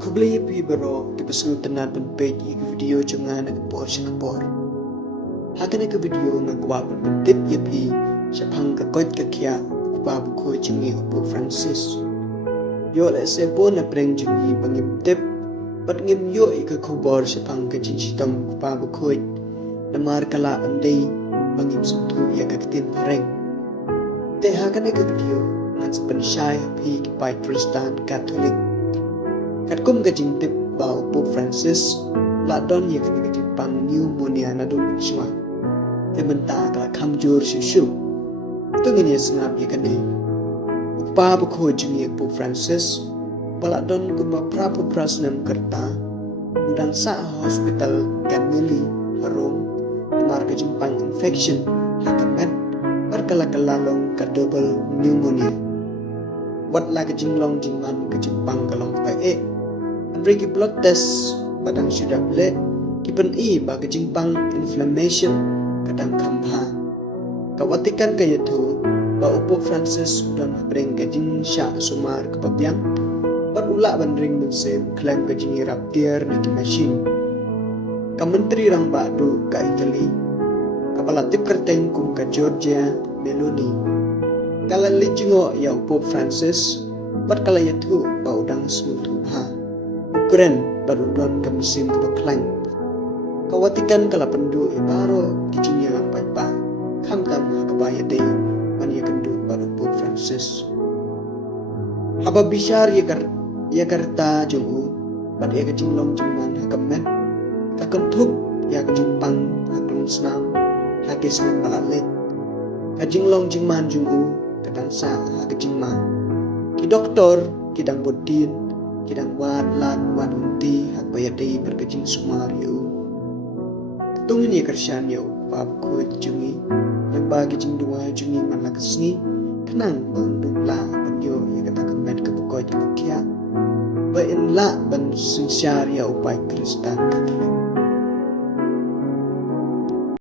Kubli pi baro di pesu tenar penpej i video jangan nak por sikapor. Hakan ke video ngakwa pentip ya pi sapang ka kot ka kya ba ko jingi Pope Francis. Yo le se pon na preng jingi bangim tip pat ngim yo i ka khobor sapang ka jinsitam ba ko namar kala andai bangim sutu ya ka tin reng. Te hakan ke video ngan sepensyai pi pai Kristen Katolik. Katkum kajing tip bau Pope Francis la don ye kajing pang pneumonia na dum sma te menta kala kamjur shu tu ngini sngap ye kane pa bu ko jing ye Pope Francis bala don gumba prapu prasnam kerta dan sa hospital Gamili harum mar kajing pang infection hakamet kala long ka double pneumonia wat la kajing long jing man kajing pang kalong pa Rigi blood test badang sudah boleh kipen bagi jimpang inflammation kadang kamha kawatikan kaya tu bau Pope Francis dan bring kajing syak sumar kepapiang berulak bandring mensem klang kajing irap tier na machine kamentri rang badu ka Italy kepala tip kerteng kum ka Georgia Meloni kala lijingo ya Pope Francis bat kala yatu bau dang semutu ha Ukraine baru don ke musim berklang. Kawatikan kala pendu ibaro kijinya lampai pa. Kam tam kabaya day mania kendu baru Pope Francis. Haba bishar ya karta jungu bad ya kejinglong jingman hakamet. Kakentuk ya kejimpang haklong senam hakis men balalet. Kajinglong jingman jungu katansa hakejingma. Ki doktor kidang bodin kidang wadlan wadunti hak bayadai berkejing sumario tungin ya kersian ya upap ko jungi nagbagi jing dua jungi manlaksni kenang bang dupla banyo ya kata kemet kebukoy kemukya ba inla ban sinsyar ya upay Kristen Katolik